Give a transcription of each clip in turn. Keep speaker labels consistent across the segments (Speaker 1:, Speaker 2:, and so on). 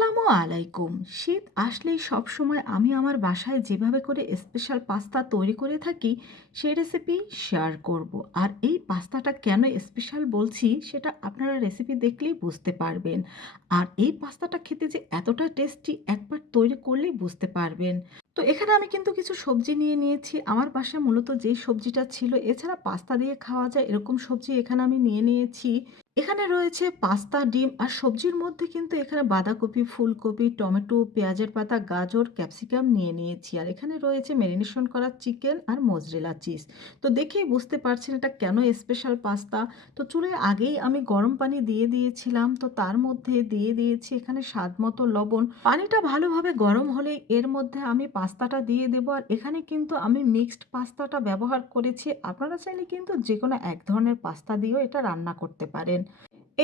Speaker 1: আসসালামু আলাইকুম। শীত আসলেই সবসময় আমি আমার বাসায় যেভাবে করে স্পেশাল পাস্তা তৈরি করে থাকি, সেই রেসিপি শেয়ার করব। আর এই পাস্তাটা কেন স্পেশাল বলছি, সেটা আপনারা রেসিপি দেখলেই বুঝতে পারবেন। আর এই পাস্তাটা খেতে যে এতটা টেস্টি একবার তৈরি করলেই বুঝতে পারবেন। তো এখানে আমি কিন্তু কিছু সবজি নিয়ে নিয়েছি। আমার বাসায় মূলত যে সবজিটা ছিল, এছাড়া পাস্তা দিয়ে খাওয়া যায়, এরকম সবজি এখানে আমি নিয়ে নিয়েছি। এখানে রয়েছে পাস্তা, ডিম আর সবজির মধ্যে কিন্তু এখানে বাঁধাকপি, ফুলকপি, টমেটো, পেঁয়াজের পাতা, গাজর, ক্যাপসিকাম নিয়ে নিয়েছি। আর এখানে রয়েছে ম্যারিনেশন করা চিকেন আর মোজরেলা চিজ। তো দেখেই বুঝতে পারছেন এটা কেন স্পেশাল পাস্তা। তো চুলে আগেই আমি গরম পানি দিয়ে দিয়েছিলাম। তো তার মধ্যে দিয়ে দিয়েছি এখানে স্বাদ মতো লবণ। পানিটা ভালোভাবে গরম হলে এর মধ্যে আমি পাস্তাটা দিয়ে দেবো। আর এখানে কিন্তু আমি মিক্সড পাস্তাটা ব্যবহার করেছি। আপনারা চাইলে কিন্তু যে কোনো এক ধরনের পাস্তা দিয়েও এটা রান্না করতে পারেন।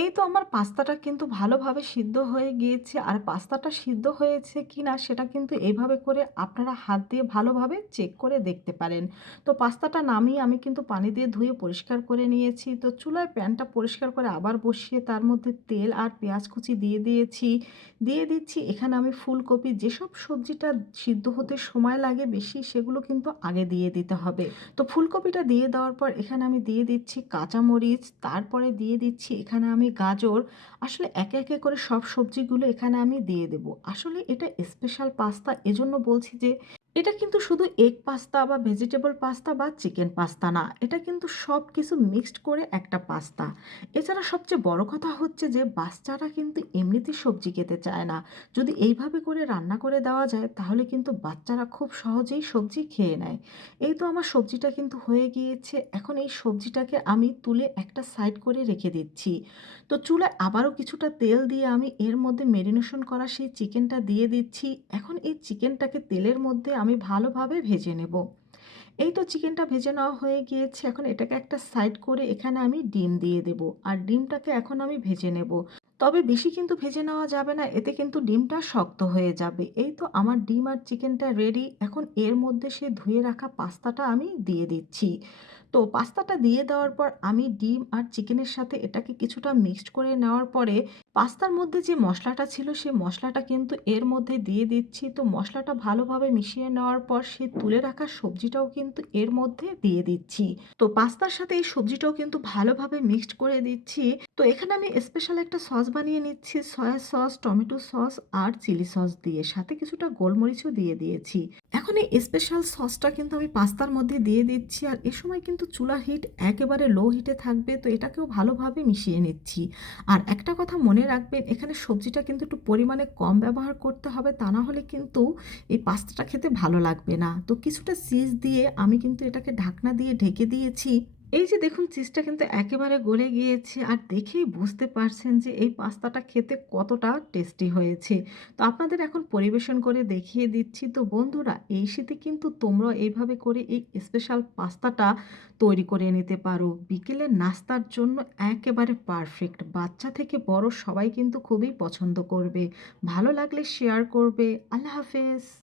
Speaker 1: এই তো আমার পাস্তাটা কিন্তু ভালোভাবে সিদ্ধ হয়ে গিয়েছে। আর পাস্তাটা সিদ্ধ হয়েছে কি না সেটা কিন্তু এইভাবে করে আপনারা হাত দিয়ে ভালোভাবে চেক করে দেখতে পারেন। তো পাস্তাটা নামিয়ে আমি কিন্তু পানি দিয়ে ধুয়ে পরিষ্কার করে নিয়েছি। তো চুলায় প্যানটা পরিষ্কার করে আবার বসিয়ে তার মধ্যে তেল আর পেঁয়াজ কুচি দিয়ে দিয়েছি। দিয়ে দিচ্ছি, এখানে আমি ফুলকপি, যেসব সবজিটা সিদ্ধ হতে সময় লাগে বেশি সেগুলো কিন্তু আগে দিয়ে দিতে হবে। তো ফুলকপিটা দিয়ে দেওয়ার পর এখানে আমি দিয়ে দিচ্ছি কাঁচামরিচ, তারপরে দিয়ে দিচ্ছি এখানে আমি গাজর আসলে একে একে করে সব সবজিগুলো এখানে আমি দিয়ে দেব। আসলে এটা স্পেশাল পাস্তা এজন্য বলছি যে এটা কিন্তু শুধু এগ পাস্তা বা ভেজিটেবল পাস্তা বা চিকেন পাস্তা না, এটা কিন্তু সব কিছু মিক্সড করে একটা পাস্তা এছাড়া সবচেয়ে বড় কথা হচ্ছে যে, বাচ্চারা কিন্তু এমনিতেই সবজি খেতে চায় না। যদি এইভাবে করে রান্না করে দেওয়া যায়, তাহলে কিন্তু বাচ্চারা খুব সহজেই সবজি খেয়ে নেয়। এই তো আমার সবজিটা কিন্তু হয়ে গিয়েছে। এখন এই সবজিটাকে আমি তুলে একটা সাইড করে রেখে দিচ্ছি। তো চুলায় আবারও কিছুটা তেল দিয়ে আমি এর মধ্যে মেরিনেশন করা সেই চিকেনটা দিয়ে দিচ্ছি। এখন এই চিকেনটাকে তেলের মধ্যে আমি ভালোভাবে ভেজে নেব। এই তো চিকেনটা ভেজে নেওয়া হয়ে গিয়েছে। এখন এটাকে একটা সাইড করে এখানে আমি ডিম দিয়ে দেব আর ডিমটাকে এখন আমি ভেজে নেব। তবে বেশি কিন্তু ভেজে নেওয়া যাবে না, এতে কিন্তু ডিমটা শক্ত হয়ে যাবে। এই তো আমার ডিম আর চিকেনটা রেডি। এখন এর মধ্যে সে ধুয়ে রাখা পাস্তাটা আমি দিয়ে দিচ্ছি। তো পাস্তাটা দিয়ে দেওয়ার পর আমি ডিম আর চিকেনের সাথে এটাকে কিছুটা মিক্সড করে নেওয়ার পরে পাস্তার মধ্যে যে মশলাটা ছিল সেই মশলাটা কিন্তু এর মধ্যে দিয়ে দিচ্ছি। তো মশলাটা ভালোভাবে মিশিয়ে নেওয়ার পর সে তুলে রাখা সবজিটাও কিন্তু এর মধ্যে দিয়ে দিচ্ছি। তো পাস্তার সাথে এই সবজিটাও কিন্তু ভালোভাবে মিক্সড করে দিচ্ছি। তো এখানে আমি স্পেশাল একটা সস বানিয়ে নিচ্ছি। সয়া সস, টমেটো সস আর চিলি সস দিয়ে, সাথে কিছুটা গোলমরিচও দিয়ে দিয়েছি। এখন এই স্পেশাল সসটা কিন্তু আমি পাস্তার মধ্যে দিয়ে দিচ্ছি আর এ সময় কিন্তু চুলা হিট একেবারে লো হিটে থাকবে, তো এটাকেও ভালোভাবে মিশিয়ে নিচ্ছি। আর একটা কথা মনে রাখবেন, এখানে সবজিটা কিন্তু একটু পরিমাণে কম ব্যবহার করতে হবে, তা না হলে কিন্তু এই পাস্তাটা খেতে ভালো লাগবে না। তো কিছুটা সিজ দিয়ে আমি কিন্তু এটাকে ঢাকনা দিয়ে ঢেকে দিয়েছি। এই যে দেখুন চিজটা কিন্তু একেবারে গলে গিয়েছে আর দেখেই বুঝতে পারছেন যে এই পাস্তাটা খেতে কতটা টেস্টি হয়েছে। তো আপনাদের এখন পরিবেশন করে দেখিয়ে দিচ্ছি। তো বন্ধুরা, এই শীতে কিন্তু তোমরা এইভাবে করে এই স্পেশাল পাস্তাটা তৈরি করে নিতে পারো। বিকেলের নাস্তার জন্য একেবারে পারফেক্ট বাচ্চা থেকে বড় সবাই কিন্তু খুবই পছন্দ করবে। ভালো লাগলে শেয়ার করবে। আল্লাহ হাফেজ।